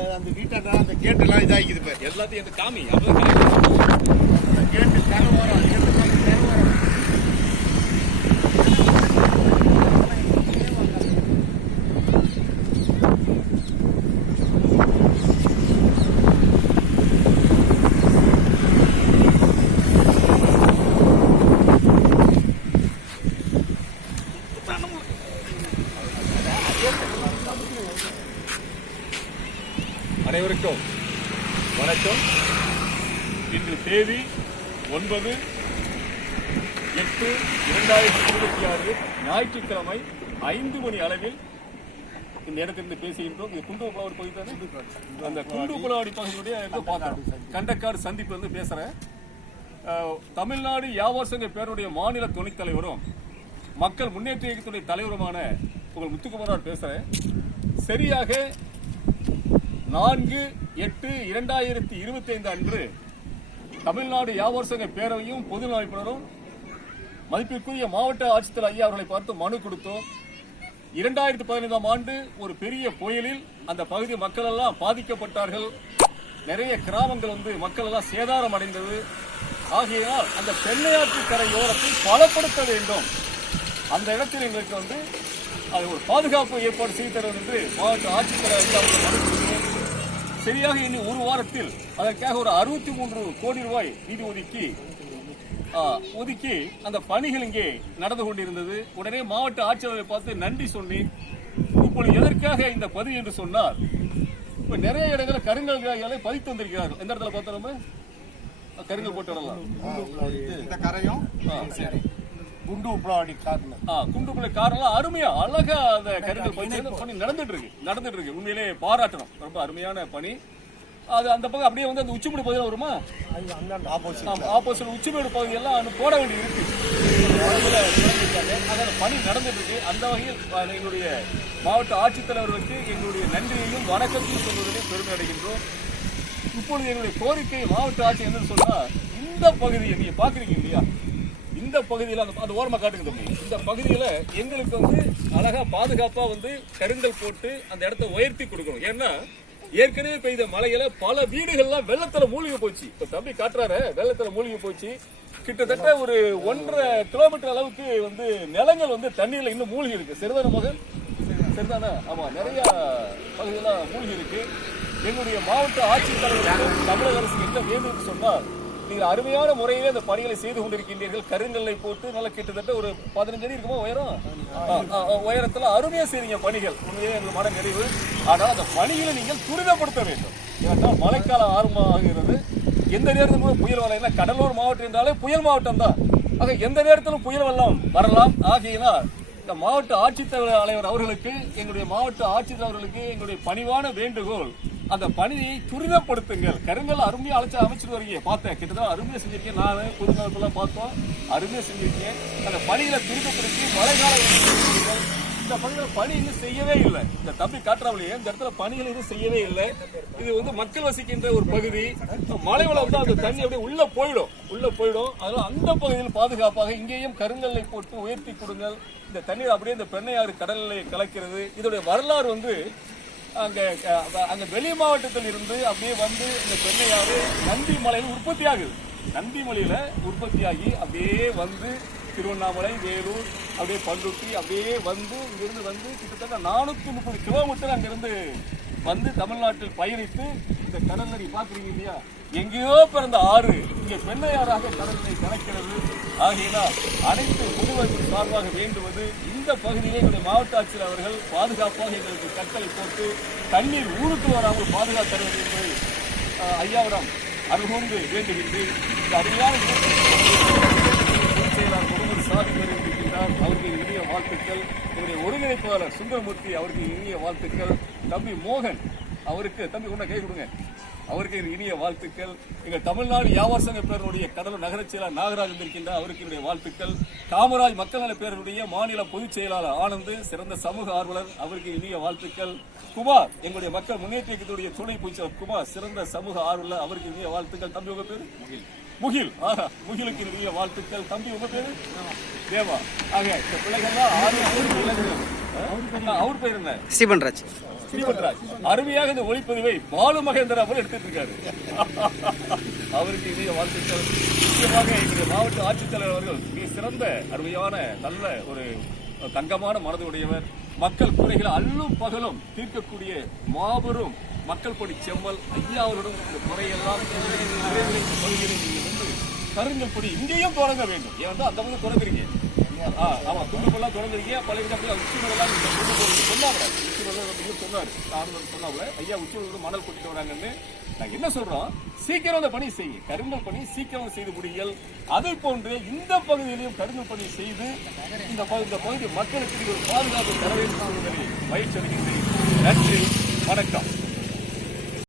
அந்த வீட்டை அந்த கேட்டெல்லாம் இதாகிக்குது பேர் எல்லாத்தையும் இந்த காமி அந்த கேட்டு கரை வரும் கரை வரும் அனைவருக்கும் வணக்கம். இன்று தேதி 9/8/2026 ஞாயிற்றுக்கிழமை 5 மணி அளவில் இந்த இடத்திலிருந்து பேசுகின்றோம். இது குண்டுகுளவாடி பகுதி தானே? அந்த குண்டுகுளவாடி பகுதியுடைய கண்டக்காடு சந்திப்பு வந்து பேசுறேன். தமிழ்நாடு வியாபார சங்க பேருடைய மாநில துணைத் தலைவரும் மக்கள் முன்னேற்ற இயக்கத்துடைய தலைவருமான உங்கள் முத்துக்குமார் பேசுறேன். சரியாக 4/8/2025 அன்று தமிழ்நாடு வியாபார சங்க பேரவையும் பொது அமைப்பினரும் மதிப்பிற்குரிய மாவட்ட ஆட்சித்தலைவர் ஐயா அவர்களை பார்த்து மனு கொடுத்தோம். 2015ஆம் ஆண்டு ஒரு பெரிய புயலில் அந்த பகுதி மக்கள் எல்லாம் பாதிக்கப்பட்டார்கள். நிறைய கிராமங்கள் வந்து மக்கள் எல்லாம் சேதாரம் அடைந்தது. ஆகையால் அந்த பெண்ணையாற்று கரையோரத்தை பலப்படுத்த வேண்டும். அந்த இடத்தில் எங்களுக்கு வந்து அது ஒரு பாதுகாப்பு ஏற்பாடு செய்து தருவது என்று மாவட்ட ஆட்சித்தலைவர் ஐயா அவர்கள் மனு கொடுத்தோம். சரியாக இனி ஒரு வாரத்தில் அதற்காக ஒரு 63 கோடி ரூபாய் நிதி ஒதுக்கி அந்த பணிகள் இங்கே நடந்து கொண்டிருந்தது. உடனே மாவட்ட ஆட்சியாளரை பார்த்து நன்றி சொன்னேன். இப்பொழுது எதற்காக இந்த பதிவு என்று சொன்னார், இப்ப நிறைய இடங்களில் கருங்கல்களை பதித்து வந்திருக்கிறார்கள். எந்த இடத்துல பார்த்தா நம்ம கருங்கல் போட்டு இடலாம் இந்த கரையும் குண்டுகுளவாடி காரணம் அருமையா அழகா அந்த கருங்கல் பணி நடந்துட்டு இருக்கு. உண்மையிலே பாராட்டணும். ரொம்ப அருமையான பணி. அது அந்த பக்கம் அப்படியே வந்து அந்த உச்சிமேடு பகுதியில் வருமா? ஆப்போசிட் உச்சிமேடு பகுதியெல்லாம் போட வேண்டி இருக்கு. அந்த பணி நடந்துட்டு இருக்கு. அந்த வகையில் எங்களுடைய மாவட்ட ஆட்சித்தலைவர்களுக்கு எங்களுடைய நன்றியையும் வணக்கத்தையும் சொல்வதிலே பெருமை அடைகின்றோம். இப்பொழுது எங்களுடைய கோரிக்கை மாவட்ட ஆட்சி என்னன்னு சொன்னா, இந்த பகுதியை நீங்க பாக்குறீங்க இல்லையா, இந்த பகுதியில் அந்த ஓரமா காட்டுங்க தம்பி, இந்த பகுதியில எங்களுக்கு வந்து அழகா பாதுகாப்பா வந்து கருங்கல் போட்டு அந்த இடத்த உயர்த்தி கொடுக்கணும். ஏன்னா ஏற்கனவே பெய்த மழையில பல வீடுகள்லாம் வெள்ளத்துல மூழ்கி போச்சு. இப்ப தம்பி காட்டுறாரு, வெள்ளத்துல மூழ்கி போச்சு. கிட்டத்தட்ட ஒரு 1.5 கிலோமீட்டர் அளவுக்கு வந்து நிலங்கள் வந்து தண்ணீர்ல இன்னும் மூழ்கி இருக்கு. சரிதானா? ஆமா, நிறைய பகுதியெல்லாம் மூழ்கி இருக்கு. எங்களுடைய மாவட்ட ஆட்சித்தலைவர் தமிழக அரசு என்ன வேண்டும் சொன்னால், நீங்கள் அருமையான முறையிலே அந்த பணிகளை செய்து கொண்டிருக்கின்றீர்கள். கருங்கல்லை போட்டு நல்லா கிட்டத்தட்ட ஒரு 15 அடி இருக்குமோ உயரத்துல அருமையா செய்றீங்க பணிகள். உண்மையிலே எங்களுக்கு மன நிறைவு. ஆனால் அந்த பணிகளை நீங்கள் துரிதப்படுத்த வேண்டும். ஏன்னா மழைக்காலம் ஆரம்பமாகிறது. எந்த நேரத்திலும் புயல் வரலாம். ஏன்னா கடலூர் மாவட்டம் என்றாலே புயல் மாவட்டம் தான். ஆக எந்த நேரத்திலும் புயல் வெள்ளம் வரலாம். ஆகையினால் இந்த மாவட்ட ஆட்சித்தலைவர் அவர்களுக்கு, எங்களுடைய மாவட்ட ஆட்சித்தலைவர்களுக்கு எங்களுடைய பணிவான வேண்டுகோள், அந்த பணியை துரிதப்படுத்துங்கள். கருங்கல் அருமையா அமைச்சிட்டு வரீங்க. பார்த்தேன், கிட்டத்தட்ட அருமையா செஞ்சிருக்கேன். நான் பொதுமக்கள் பார்த்தோம், அருமையா செஞ்சிருக்கேன். அந்த பணிகளை துரிதப்படுத்தி மழைக்கால இந்த பணி இன்னும் செய்யவே இல்லை. இந்த தம்பி காட்டுறாவிலேயே இந்த இடத்துல பணிகள் இன்னும் செய்யவே இல்லை. இது வந்து மக்கள் வசிக்கின்ற ஒரு பகுதி. மழை வளம் தான் அந்த தண்ணி அப்படியே உள்ள போயிடும். அதனால அந்த பகுதியில் பாதுகாப்பாக இங்கேயும் கருங்கல்லை போட்டு உயர்த்தி கொடுங்கள். இந்த தண்ணீர் அப்படியே இந்த பெண்ணையாறு கடலில் கலக்கிறது. இதோடைய வரலாறு வந்து அங்க வெளி மாவட்டத்தில் இருந்து அப்படியே வந்து இந்த பெண்ணையாறு நந்திமலையில் உற்பத்தி ஆகுது. நந்திமலையில உற்பத்தியாகி அப்படியே வந்து திருவண்ணாமலை, வேலூர், அப்படியே பண்ருட்டி, அப்படியே வந்து இங்கிருந்து வந்து கிட்டத்தட்ட 430 கிலோமீட்டர் அங்கிருந்து வந்து தமிழ்நாட்டில் பயணித்து இந்த கடற்கரை பாக்குறீங்க இல்லையா, எங்கேயோ பிறந்த ஆறு இங்கே பெண்ணையாறாக கடற்கரை கலக்கிறது. ஆகையினால் அனைத்து பொதுமக்கள் சார்பாக வேண்டுவது, இந்த பகுதியிலே எங்களுடைய மாவட்ட ஆட்சியர் அவர்கள் பாதுகாப்பாக எங்களுக்கு கட்டளை போட்டு தண்ணீர் ஊருக்கு வராமல் பாதுகாத்து தருவது என்பதை ஐயாவிடம் அருகூர்ந்து வேண்டுகின்றேன். இந்த அருமையான பொதுச் செயலாளர் முகமது சாதிக் இருக்கின்றார், அவருக்கு இனிய வாழ்த்துக்கள். என்னுடைய ஒருங்கிணைப்பாளர் சுந்தரமூர்த்தி அவருக்கு இனிய வாழ்த்துக்கள். தம்பி மோகன் அவருக்கு, தம்பி கொண்ட கை கொடுங்க, அவருக்கு இனிய வாழ்த்துக்கள். எங்கள் தமிழ்நாடு வியாபார சங்க பேரனுடைய கடலூர் நகர செயலாளர் நாகராஜ் இருக்கின்றார், அவருக்கு என்னுடைய வாழ்த்துக்கள். காமராஜ் மக்கள் நல பேரனுடைய மாநில பொதுச் செயலாளர் ஆனந்த், சிறந்த சமூக ஆர்வலர், அவருக்கு இனிய வாழ்த்துக்கள். குமார், எங்களுடைய மக்கள் முன்னேற்ற இயக்கத்துடைய துணை பொதுச்செயலாளர் குமார், சிறந்த சமூக ஆர்வலர், அவருக்கு இனிய வாழ்த்துக்கள். தம்பி உங்க பேரு முகிலுக்கு இனிய வாழ்த்துக்கள். தம்பி உங்க பேரு தேவா. ஆக இந்த பிள்ளைகள்லாம் 6 பேர். அவர் பேர் என்ன? ஸ்டீபன் ராஜ். ஸ்ரீமத்ராஜ் அருமையாக இந்த ஒளிப்பதிவை பாலு மகேந்திரா போல எடுத்துட்டு இருக்காரு. அவருக்கு இதய வாழ்த்துக்கள். முக்கியமாக எங்களுடைய மாவட்ட ஆட்சித்தலைவர் அவர்கள் மிக சிறந்த அருமையான நல்ல ஒரு தங்கமான மனது உடையவர். மக்கள் குறைகளை அல்லும் பகலும் தீர்க்கக்கூடிய மாபெரும் மக்கள் கொடி செம்மல் ஐயா அவர்களும் இந்த குறையெல்லாம் பகுதியில் நீங்கள் வந்து கருங்கல் கொடி இங்கேயும் தொடங்க வேண்டும். ஏன் அந்த மாதிரி தொடங்குறீங்க? ஆமா, துண்டுகள்லாம் தொடங்குறீங்க. பழைய உச்சிமலாம் சொன்னாங்க, உச்சிமலம் சொன்னாரு, சொன்னாங்க ஐயா உச்சிமலம் மணல் கொட்டிட்டு வராங்கன்னு. நாங்க என்ன சொல்றோம், சீக்கிரம் அந்த பணி செய்ய, கருங்கல் பணி சீக்கிரம் செய்து முடியுங்கள். அதை போன்று இந்த பகுதியிலையும் கருங்கல் பணி செய்து இந்த பகுதி மக்களுக்கு ஒரு பாதுகாப்பு தர வேண்டும் என்பதை பயிற்சி அளிக்கின்றேன். நன்றி, வணக்கம்.